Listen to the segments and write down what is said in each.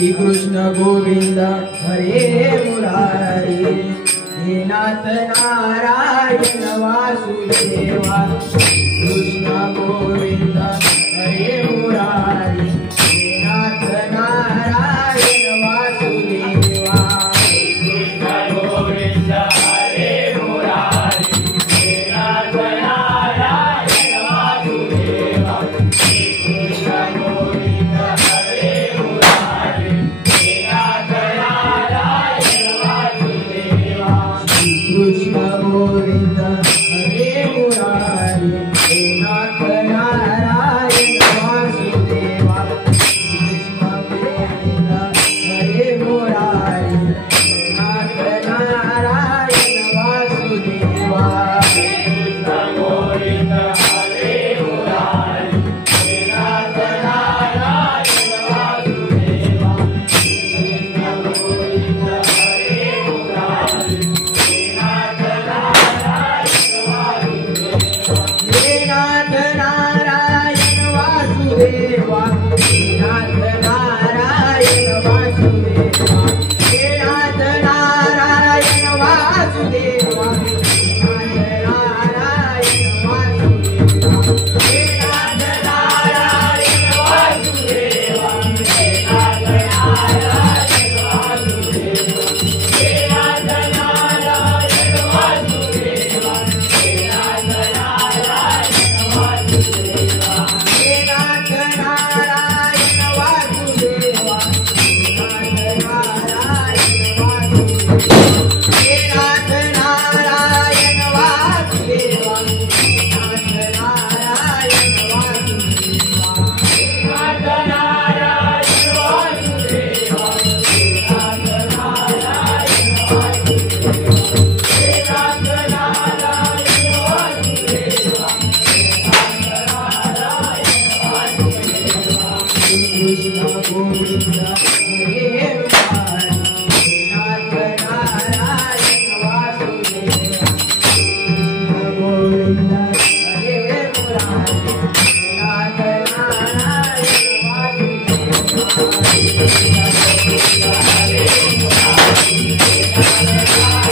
श्री कृष्ण गोविंद हरे मुरारी, हे नाथ नारायण वासुदेवा। कृष्ण गोविंद हरे मुरारी, हे नाथ नारायण वासुदेवा। कृष्ण गोविंद हरे मुरारी, हे नाथ नारायण वासुदेवा। कृष्ण गोविंद हरे मुरारी, हे नाथ नारायण वासुदेवा। कृष्ण गोविंद हरे मुरारी, हे नाथ नारायण वासुदेवा। कृष्ण गोविंद हरे मुरारी, हे नाथ नारायण वासुदेवा। कृष्ण गोविंद हरे मुरारी, हे नाथ नारायण वासुदेवा। कृष्ण गोविंद हरे मुरारी, हे नाथ नारायण वासुदेवा। हे नाथ नारायण वासुदेवा, हे नाथ नारायण वासुदेवा। हे नाथ नारायण वासुदेवा, हे नाथ नारायण वासुदेवा। हे नाथ नारायण वासुदेवा, हे नाथ नारायण वासुदेवा। हे नाथ नारायण वासुदेवा, हे नाथ नारायण वासुदेवा। हे नाथ नारायण वासुदेवा, हे नाथ नारायण वासुदेवा। हे नाथ नारायण वासुदेवा, हे नाथ नारायण वासुदेवा। हे नाथ नारायण वासुदेवा, हे नाथ नारायण वासुदेवा। हे नाथ नारायण वासुदेवा। कृष्ण गोविंद हरे मुरारी, हे नाथ नारायण वासुदेवा। कृष्ण गोविंद हरे मुरारी, हे नाथ नारायण वासुदेवा। कृष्ण गोविंद हरे मुरारी, हे नाथ नारायण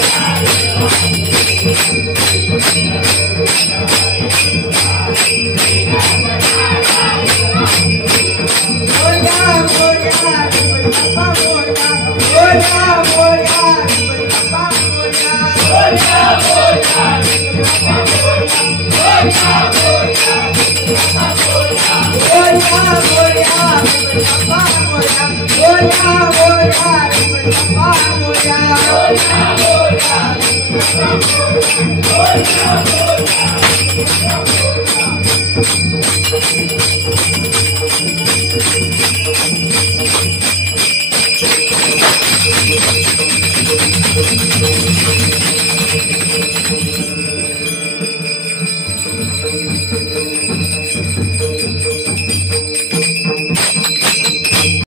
Thank you.